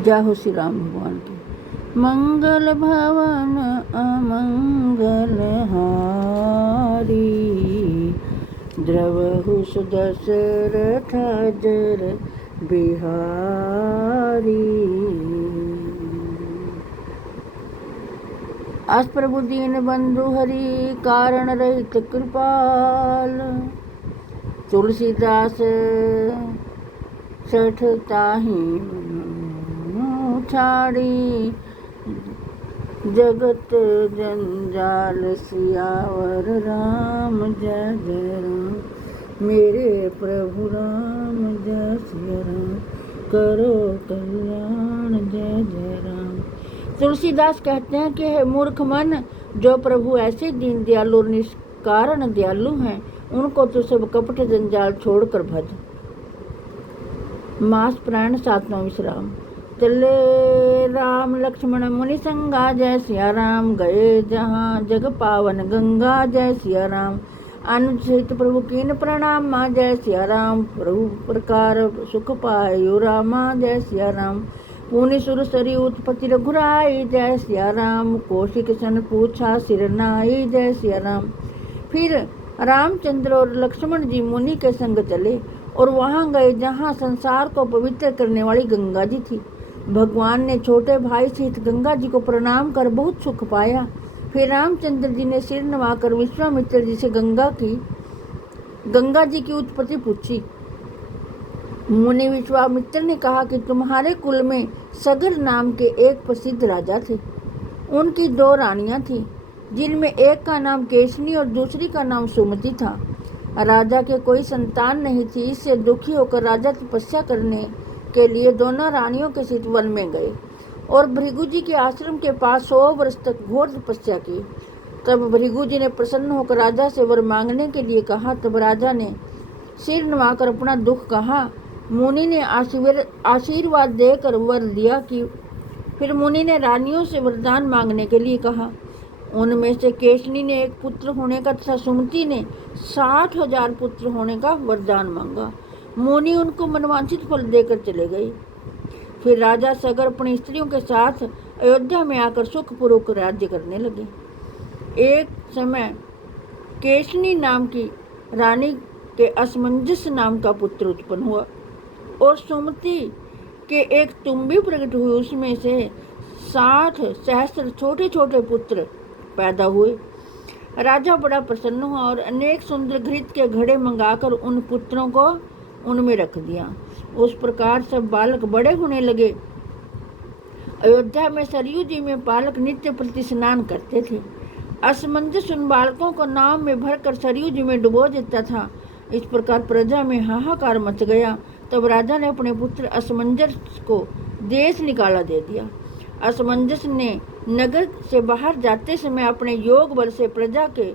जय हो श्री राम भगवान की। मंगल भवन अमंगल हारी, द्रवहु सुदशरथ जर बिहारी। आस प्रभु दीन बंधु हरि, कारण रहित कृपाल। तुलसीदास सठ ताहि छाड़ी, जगत जंजाल सियावर राम जय जय राम। मेरे प्रभु राम जय सिया राम, करो कल्याण जय जय राम। तुलसीदास कहते हैं कि हे मूर्ख मन, जो प्रभु ऐसे दीन दयालु और निष्कारण दयालु हैं, उनको तो सब कपट जंजाल छोड़कर भज। मास प्राण 7वां विश्राम। चले राम लक्ष्मण मुनि संगा, जय सिया राम। गए जहाँ जग पावन गंगा, जय सिया राम। अनुज सहित प्रभु कीन प्रणाम, माँ जय सिया राम। प्रभु प्रकार सुख पायो रामा, जय सिया राम। पुनि सुर सरी उत्पत्ति रघुराई, जय सिया राम। कौशिक सन पूछा सिर नाई, जय सिया राम। फिर रामचंद्र और लक्ष्मण जी मुनि के संग चले और वहां गए जहां संसार को पवित्र करने वाली गंगा जी थी। भगवान ने छोटे भाई सहित गंगा जी को प्रणाम कर बहुत सुख पाया। फिर रामचंद्र जी ने सिर नवाकर विश्वामित्र जी से गंगा जी की उत्पत्ति पूछी। मुनि विश्वामित्र ने कहा कि तुम्हारे कुल में सगर नाम के एक प्रसिद्ध राजा थे। उनकी 2 रानियां थीं, जिनमें एक का नाम केशनी और दूसरी का नाम सुमति था। राजा के कोई संतान नहीं थी, इससे दुखी होकर राजा तपस्या करने के लिए दोनों रानियों के साथ वन में गए और भृगु जी के आश्रम के पास 100 वर्ष तक घोर तपस्या की। तब भृगु जी ने प्रसन्न होकर राजा से वर मांगने के लिए कहा। तब राजा ने सिर नवाकर अपना दुख कहा। मुनि ने आशीर्वाद देकर वर दिया कि फिर मुनि ने रानियों से वरदान मांगने के लिए कहा। उनमें से केशनी ने 1 पुत्र होने का तथा सुमति ने 60,000 पुत्र होने का वरदान मांगा। मुनि उनको मनवांछित फल देकर चले गए। फिर राजा सगर अपनी स्त्रियों के साथ अयोध्या में आकर सुखपूर्वक राज्य करने लगे। एक समय केशनी नाम की रानी के असमंजस नाम का पुत्र उत्पन्न हुआ और सुमति के एक तुम्बी प्रकट हुई। उसमें से 60 सहस्त्र छोटे छोटे पुत्र पैदा हुए। राजा बड़ा प्रसन्न हुआ और अनेक सुंदर घृत के घड़े मंगाकर उन पुत्रों को उनमें रख दिया। उस प्रकार सब बालक बड़े होने लगे। अयोध्या में सरयू जी में बालक नित्य प्रति स्नान करते थे। असमंजस उन बालकों को नाव में भरकर सरयू जी में डुबो देता था। इस प्रकार प्रजा में हाहाकार मच गया। तब राजा ने अपने पुत्र असमंजस को देश निकाला दे दिया। असमंजस ने नगर से बाहर जाते समय अपने योग बल से प्रजा के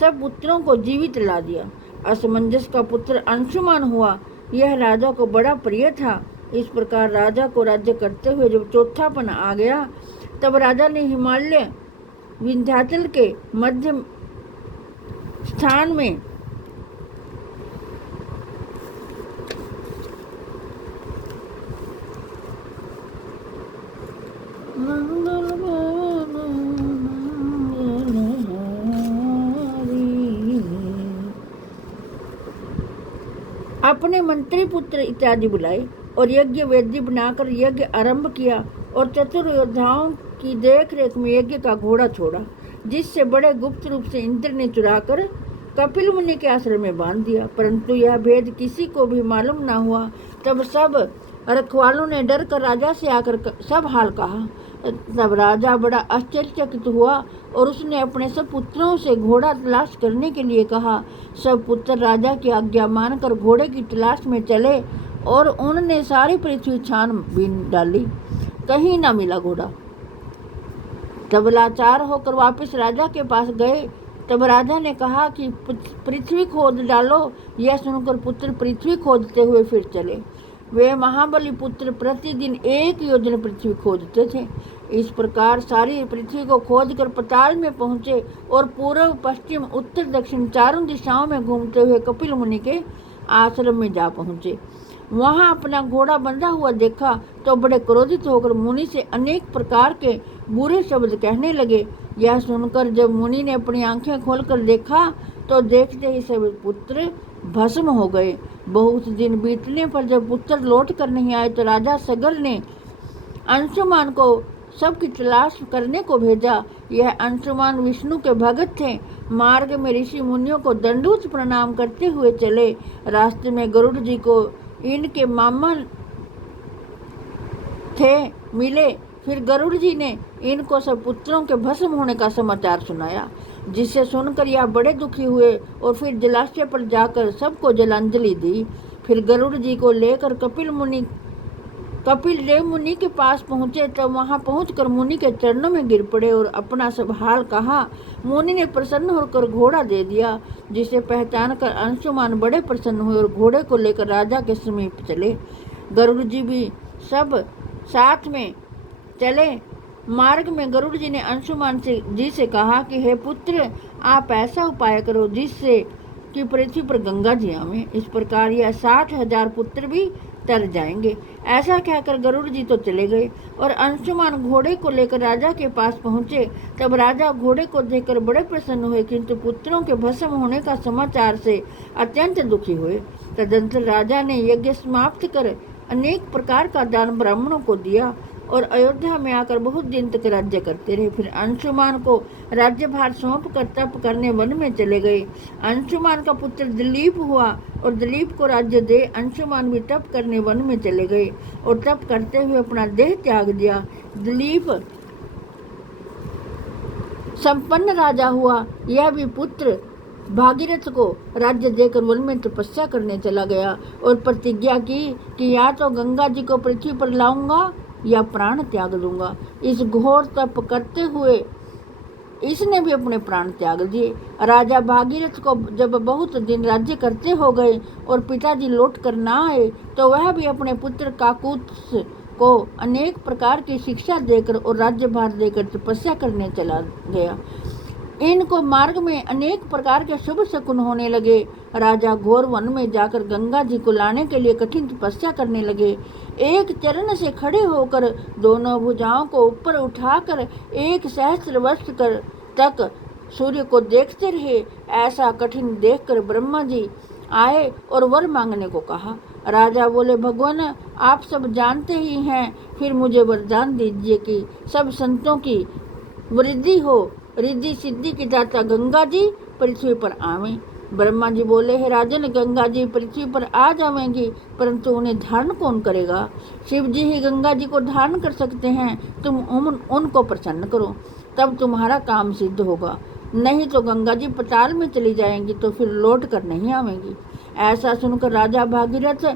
सब पुत्रों को जीवित ला दिया। असमंजस का पुत्र अंशुमान हुआ। यह राजा को बड़ा प्रिय था। इस प्रकार राजा को राज्य करते हुए जब चौथापन आ गया, तब राजा ने हिमालय विंध्याचल के मध्य स्थान में अपने मंत्री पुत्र इत्यादि बुलाए और यज्ञ वेदी बनाकर यज्ञ आरंभ किया और चतुर योद्धाओं की देखरेख में यज्ञ का घोड़ा छोड़ा, जिससे बड़े गुप्त रूप से इंद्र ने चुराकर कपिल मुनि के आश्रम में बांध दिया। परंतु यह भेद किसी को भी मालूम न हुआ। तब सब रखवालों ने डर कर राजा से आकर सब हाल कहा। तब राजा बड़ा आश्चर्यचकित हुआ और उसने अपने सब पुत्रों से घोड़ा तलाश करने के लिए कहा। सब पुत्र राजा की आज्ञा मानकर घोड़े की तलाश में चले और उन्होंने सारी पृथ्वी छानबीन डाली, कहीं न मिला घोड़ा। तब लाचार होकर वापस राजा के पास गए। तब राजा ने कहा कि पृथ्वी खोद डालो। यह सुनकर पुत्र पृथ्वी खोदते हुए फिर चले। वे महाबली पुत्र प्रतिदिन 1 योजन पृथ्वी खोदते थे। इस प्रकार सारी पृथ्वी को खोदकर पाताल में पहुँचे और पूर्व पश्चिम उत्तर दक्षिण चारों दिशाओं में घूमते हुए कपिल मुनि के आश्रम में जा पहुँचे। वहां अपना घोड़ा बंधा हुआ देखा तो बड़े क्रोधित होकर मुनि से अनेक प्रकार के बुरे शब्द कहने लगे। यह सुनकर जब मुनि ने अपनी आंखें खोलकर देखा तो देखते ही सब पुत्र भस्म हो गए। बहुत दिन बीतने पर जब पुत्र लौट कर नहीं आए तो राजा सगर ने अंशुमान को सबकी तलाश करने को भेजा। यह अंशुमान विष्णु के भगत थे। मार्ग में ऋषि मुनियों को दंडवत प्रणाम करते हुए चले। रास्ते में गरुड़ जी को इनके मामा थे मिले। फिर गरुड़ जी ने इनको सब पुत्रों के भस्म होने का समाचार सुनाया, जिसे सुनकर यह बड़े दुखी हुए और फिर जलाशय पर जाकर सबको जलांजलि दी। फिर गरुड़ जी को लेकर कपिल देव मुनि के पास पहुंचे। तब वहां पहुंचकर मुनि के चरणों में गिर पड़े और अपना सब हाल कहा। मुनि ने प्रसन्न होकर घोड़ा दे दिया, जिसे पहचान कर अंशुमान बड़े प्रसन्न हुए और घोड़े को लेकर राजा के समीप चले। गरुड़ जी भी सब साथ में चले। मार्ग में गरुड़ जी ने अंशुमान जी से कहा कि हे पुत्र, आप ऐसा उपाय करो जिससे कि पृथ्वी पर गंगा जी आवे। इस प्रकार यह 60,000 पुत्र भी तर जाएंगे। ऐसा कहकर गरुड़ जी तो चले गए और अंशुमान घोड़े को लेकर राजा के पास पहुंचे। तब राजा घोड़े को देखकर बड़े प्रसन्न हुए, किंतु पुत्रों के भस्म होने का समाचार से अत्यंत दुखी हुए। तदंतर राजा ने यज्ञ समाप्त कर अनेक प्रकार का दान ब्राह्मणों को दिया और अयोध्या में आकर बहुत दिन तक राज्य करते रहे। फिर अंशुमान को राज्यभार सौंप कर तप करने वन में चले गए। अंशुमान का पुत्र दिलीप हुआ और दिलीप को राज्य दे अंशुमान भी तप करने वन में चले गए और तप करते हुए अपना देह त्याग दिया। दिलीप संपन्न राजा हुआ। यह भी पुत्र भागीरथ को राज्य देकर वन में तपस्या करने चला गया और प्रतिज्ञा की कि या तो गंगा जी को पृथ्वी पर लाऊंगा या प्राण त्याग दूंगा। इस घोर तप करते हुए इसने भी अपने प्राण त्याग दिए। राजा भागीरथ को जब बहुत दिन राज्य करते हो गए और पिताजी लौट कर ना आए तो वह भी अपने पुत्र काकुत्स को अनेक प्रकार की शिक्षा देकर और राज्यभार देकर तपस्या करने चला गया। इनको मार्ग में अनेक प्रकार के शुभ शकुन होने लगे। राजा घोर वन में जाकर गंगा जी को लाने के लिए कठिन तपस्या करने लगे। एक चरण से खड़े होकर दोनों भुजाओं को ऊपर उठाकर 1 सहस्त्र वर्ष तक सूर्य को देखते रहे। ऐसा कठिन देखकर ब्रह्मा जी आए और वर मांगने को कहा। राजा बोले, भगवान आप सब जानते ही हैं, फिर मुझे वरदान दीजिए कि सब संतों की वृद्धि हो, रिद्धि सिद्धि की दाता गंगा जी पृथ्वी पर आवें। ब्रह्मा जी बोले, हे राजन, गंगा जी पृथ्वी पर आ जाएंगी, परंतु उन्हें धारण कौन करेगा? शिव जी ही गंगा जी को धारण कर सकते हैं। तुम उनको प्रसन्न करो, तब तुम्हारा काम सिद्ध होगा। नहीं तो गंगा जी पताल में चली जाएंगी तो फिर लौट कर नहीं आवेंगी। ऐसा सुनकर राजा भागीरथ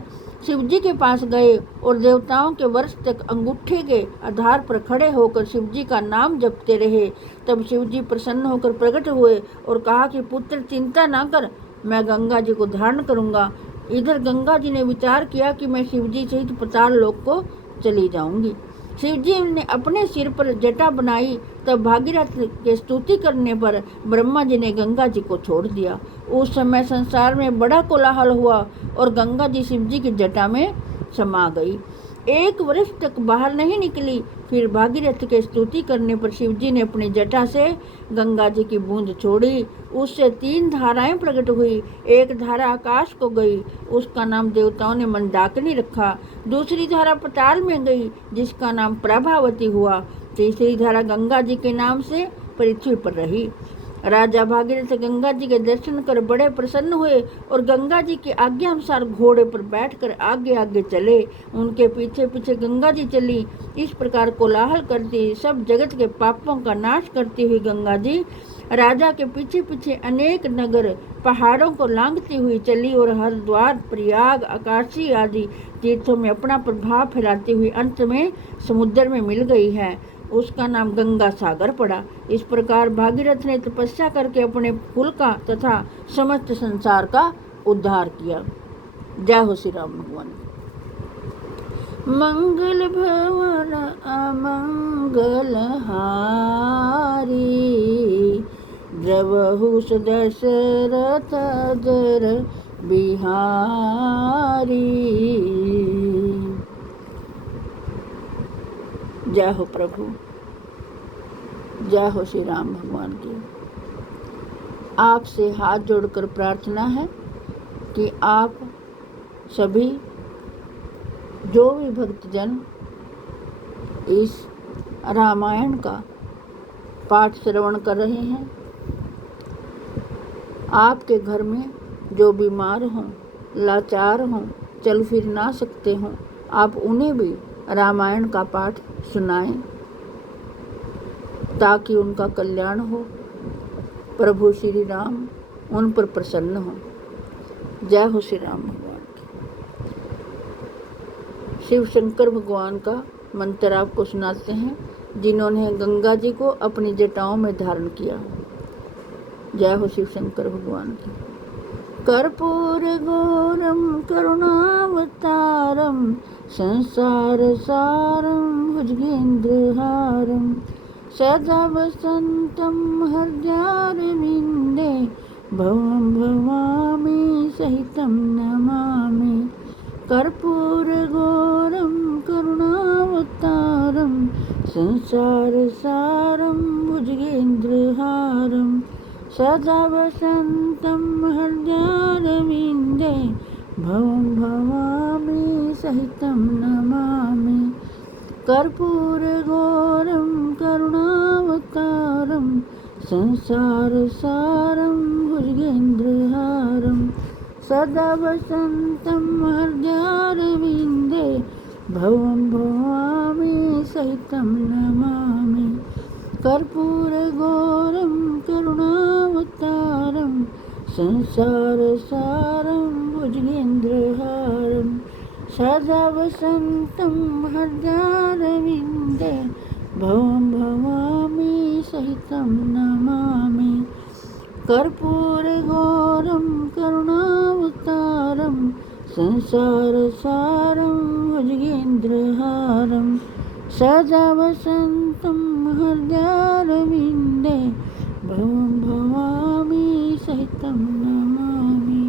शिवजी के पास गए और देवताओं के वर्ष तक अंगूठे के आधार पर खड़े होकर शिवजी का नाम जपते रहे। तब शिवजी प्रसन्न होकर प्रकट हुए और कहा कि पुत्र चिंता ना कर, मैं गंगा जी को धारण करूंगा। इधर गंगा जी ने विचार किया कि मैं शिवजी सहित पताल लोक को चली जाऊंगी। शिवजी ने अपने सिर पर जटा बनाई। तब भागीरथ के स्तुति करने पर ब्रह्मा जी ने गंगा जी को छोड़ दिया। उस समय संसार में बड़ा कोलाहल हुआ और गंगा जी शिवजी की जटा में समा गई। 1 वर्ष तक बाहर नहीं निकली। फिर भागीरथ के स्तुति करने पर शिवजी ने अपनी जटा से गंगा जी की बूंद छोड़ी। उससे 3 धाराएं प्रकट हुई। एक धारा आकाश को गई, उसका नाम देवताओं ने मंदाकिनी रखा। दूसरी धारा पताल में गई, जिसका नाम प्रभावती हुआ। तीसरी धारा गंगा जी के नाम से पृथ्वी पर रही। राजा भागीरथ गंगा जी के दर्शन कर बड़े प्रसन्न हुए और गंगा जी की आज्ञा अनुसार घोड़े पर बैठकर आगे आगे चले। उनके पीछे पीछे गंगा जी चली। इस प्रकार कोलाहल करती, सब जगत के पापों का नाश करती हुई गंगा जी राजा के पीछे पीछे अनेक नगर पहाड़ों को लांघती हुई चली और हरिद्वार, प्रयाग, आकाशी आदि तीर्थों में अपना प्रभाव फैलाती हुई अंत में समुद्र में मिल गई है। उसका नाम गंगा सागर पड़ा। इस प्रकार भागीरथ ने तपस्या करके अपने कुल का तथा समस्त संसार का उद्धार किया। जय हो श्री राम भगवान। मंगल भवन अमंगल हारी, द्रवहु दशरथ दर बिहारी। जय हो प्रभु, जय हो श्री राम भगवान की। आपसे हाथ जोड़कर प्रार्थना है कि आप सभी जो भी भक्तजन इस रामायण का पाठ श्रवण कर रहे हैं, आपके घर में जो बीमार हों, लाचार हों, चल फिर ना सकते हों, आप उन्हें भी रामायण का पाठ सुनाएं ताकि उनका कल्याण हो, प्रभु श्री राम उन पर प्रसन्न हो। जय हो श्री राम भगवान की। शिव शंकर भगवान का मंत्र आपको सुनाते हैं, जिन्होंने गंगा जी को अपनी जटाओं में धारण किया। जय हो शिव शंकर भगवान की। कर्पूर गौरम करुणावतारम संसार सारम भुजगेन्द्रहारम सदा वसंतम हृदयारविंदे भवं भवामि सहितं नमामि। कर्पूर गौरम करुणावतारम संसार सारम भुजगेन्द्रहारम सदा वसंतं हृदयारविंदे भवं भवामि सहितं नमामि। कर्पूर गौरम करुणावतारम संसार सारम भुजगेन्द्रहारम सदा वसंतं हृदयारविंदे भवं भवामि सहितं नमामि। कर्पूर गौरम करुणावतारम संसार सारम भुजगेन्द्रहारम सदा वसंतं हृदयारविंदे भवं भवामि सहितं नमामि। कर्पूर गौरम करुणावतारम संसार सारम भुजगेन्द्रहारम सदा वसंतं हृदयारविंदे भवं भवामि सहितं नमामि।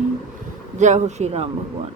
जय हो श्री राम भगवान।